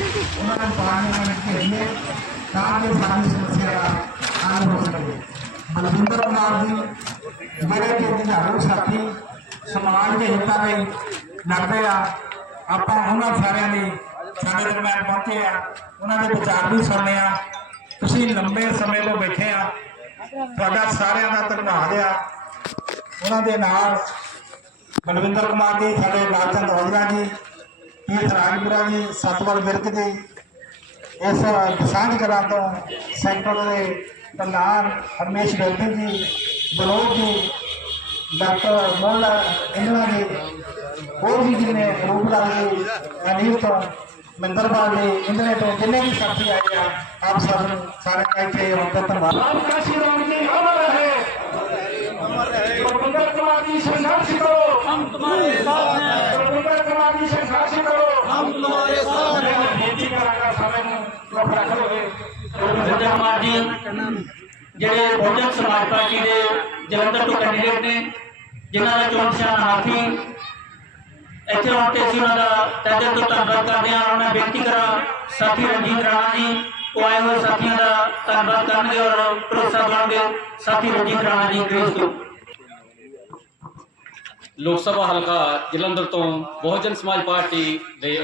ਉਹਨਾਂ ਨੂੰ ਪਾਰਲੀਮੈਂਟ ਭੇਜੀਏ ਤਾਂ ਕਿ ਸਾਡੀ ਸਮੱਸਿਆ ਦਾ ਹੱਲ ਹੋ ਸਕੇ ਬਲਵਿੰਦਰ ਕੁਮਾਰ ਜੀ ਜਿਹੜੇ ਕਿ ਜੁਝਾਰੂ ਸਾਥੀ ਸਮਾਜ ਦੇ ਹਿੱਤਾਂ ਲਈ ਲੜਦੇ ਆ ਆਪਾਂ ਉਹਨਾਂ ਸਾਰਿਆਂ ਲਈ ਸਾਡੇ ਦਰਮਿਆਨ ਪਹੁੰਚੇ ਆ ਉਹਨਾਂ ਦੇ ਵਿਚਾਰ ਵੀ ਸੁਣਨੇ ਆ ਤੁਸੀਂ ਲੰਬੇ ਸਮੇਂ ਤੋਂ ਬੈਠੇ ਆ ਤੁਹਾਡਾ ਸਾਰਿਆਂ ਦਾ ਧੰਨਵਾਦ ਆ ਉਹਨਾਂ ਦੇ ਨਾਲ ਬਲਵਿੰਦਰ ਕੁਮਾਰ ਜੀ ਸਾਡੇ ਲਾਲਚੰਦ ਔਜਲਾ ਜੀ ਰਾਜਪੁਰਾ ਜੀ ਸਤਵਰ ਮਿਰਕ ਜੀ ਇਸ ਦਸਾਂਝ ਕਰਾਂ ਤੋਂ ਸੈਕਟਰ ਦੇ ਪ੍ਰਧਾਨ ਹਰਮੇਸ਼ ਬੈਲਦੀ ਜੀ ਬਲੋਕ ਜੀ ਡਾਕਟਰ ਮੋਲਾ ਇਹਨਾਂ ਦੇ ਹੋਰ ਵੀ ਜਿਹਨੇ ਰੂਪਦਾਰ ਜੀ ਅਨੀਲ ਤੋਂ ਮਿੰਦਰਪਾਲ ਜੀ ਇਹਨਾਂ ਤੋਂ ਜਿੰਨੇ ਵੀ ਸਾਥੀ ਆਏ ਆ ਆਪ ਸਭ ਨੂੰ ਸਾਰੇ ਕਹਿੰਦੇ ਹਾਂ ਬਹੁਤ ਧੰਨਵਾਦ। ਆਪ ਕਾਸ਼ੀ ਰਾਮ ਜੀ ਅਮਰ ਰਹੇ। ਅਮਰ ਰਹੇ। ਬੰਦਰ ਕਮਾਦੀ ਸੰਘਰਸ਼ ਕਰੋ। ਹਮ ਤੁਹਾਡੇ ਚੁੱਪ ਕੁਮਾਰ ਜੀ ਜਿਹੜੇ ਬਹੁਜਨ ਸਮਾਜ ਪਾਰਟੀ ਦੇ ਜਲੰਧਰ ਤੋਂ ਕੈਂਡੀਡੇਟ ਨੇ, ਜਿਨ੍ਹਾਂ ਦਾ ਚੋਣ ਨਿਸ਼ਾਨ ਹਾਥੀ ਇੱਥੇ ਆਉਣ ਤੇ ਅਸੀਂ ਉਹਨਾਂ ਦਾ ਤਹਿ ਦਿਲ ਤੋਂ ਧੰਨਵਾਦ ਕਰਦੇ ਹਾਂ, ਉਹਨਾਂ ਬੇਨਤੀ ਕਰਾਂ ਸਾਥੀ ਰਣਜੀਤ ਰਾਣਾ ਜੀ, ਉਹ ਆਏ ਹੋਏ ਸਾਥੀਆਂ ਦਾ ਧੰਨਵਾਦ ਕਰਨਗੇ ਔਰ ਭਰੋਸਾ ਦਿਵਾਉਣਗੇ ਸਾਥੀ ਰਣਜੀਤ ਰਾਣਾ ਜੀ ਗ੍ਰੇਸ ਤੋਂ। ਲੋਕ ਸਭਾ ਹਲਕਾ ਜਲੰਧਰ ਤੋਂ ਬਹੁਜਨ ਸਮਾਜ ਪਾਰਟੀ ਦੇ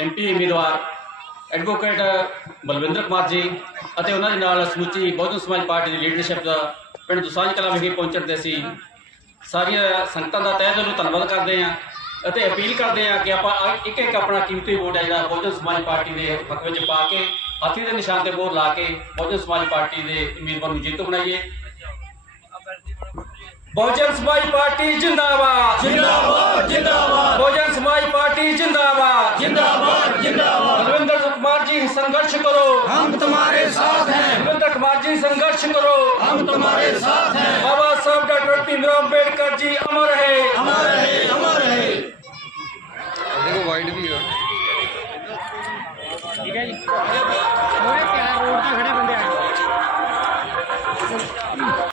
ਐਮਪੀ ਉਮੀਦਵਾਰ ਐਡਵੋਕੇਟ ਬਲਵਿੰਦਰ ਕੁਮਾਰ ਜੀ ਅਤੇ ਉਹਨਾਂ ਦੇ ਨਾਲ ਸਮੁੱਚੀ ਬਹੁਜਨ ਸਮਾਜ ਪਾਰਟੀ ਦੀ ਲੀਡਰਸ਼ਿਪ ਦਾ ਪਿੰਡ ਦੁਸਾਂਝ ਕਲਾਂ ਵਿਖੇ ਪਹੁੰਚਣ ਸੀ। ਸਾਰੀਆਂ ਸੰਗਤਾਂ ਦਾ ਤਹਿ ਦਿਲੋਂ ਧੰਨਵਾਦ ਕਰਦੇ ਹਾਂ ਅਤੇ ਅਪੀਲ ਕਰਦੇ ਹਾਂ ਕਿ ਆਪਾਂ ਇੱਕ ਇੱਕ ਆਪਣਾ ਕੀਮਤੀ ਵੋਟ ਹੈ ਜਿਹੜਾ ਬਹੁਜਨ ਸਮਾਜ ਪਾਰਟੀ ਦੇ ਹੱਕ ਵਿੱਚ ਪਾ ਕੇ ਹਾਥੀ ਦੇ ਨਿਸ਼ਾਨ ਤੇ ਬੋਰ ਲਾ ਕੇ ਬਹੁਜਨ ਸਮਾਜ ਪਾਰਟੀ ਦੇ ਉਮੀਦਵਾਰ ਨੂੰ ਜਿੱਤ ਬਣਾਈਏ। ਬਹੁਜਨ ਸਮਾਜ ਪਾਰਟੀ ਜਿੰਦਾਬਾਦ। ਜਿੰਦਾਬਾਦ ਜਿੰਦਾਬਾਦ। ਬਹੁਜਨ ਸਮਾਜ ਪਾਰਟੀ ਜਿੰਦਾਬਾਦ। ਜਿੰਦਾਬਾਦ। संघर्ष करो हम तुम्हारे साथ हैं बलविंदर कुमार जी संघर्ष करो हम तुम्हारे साथ हैं बाबा साहब डॉक्टर भीमराव अम्बेडकर जी अमर है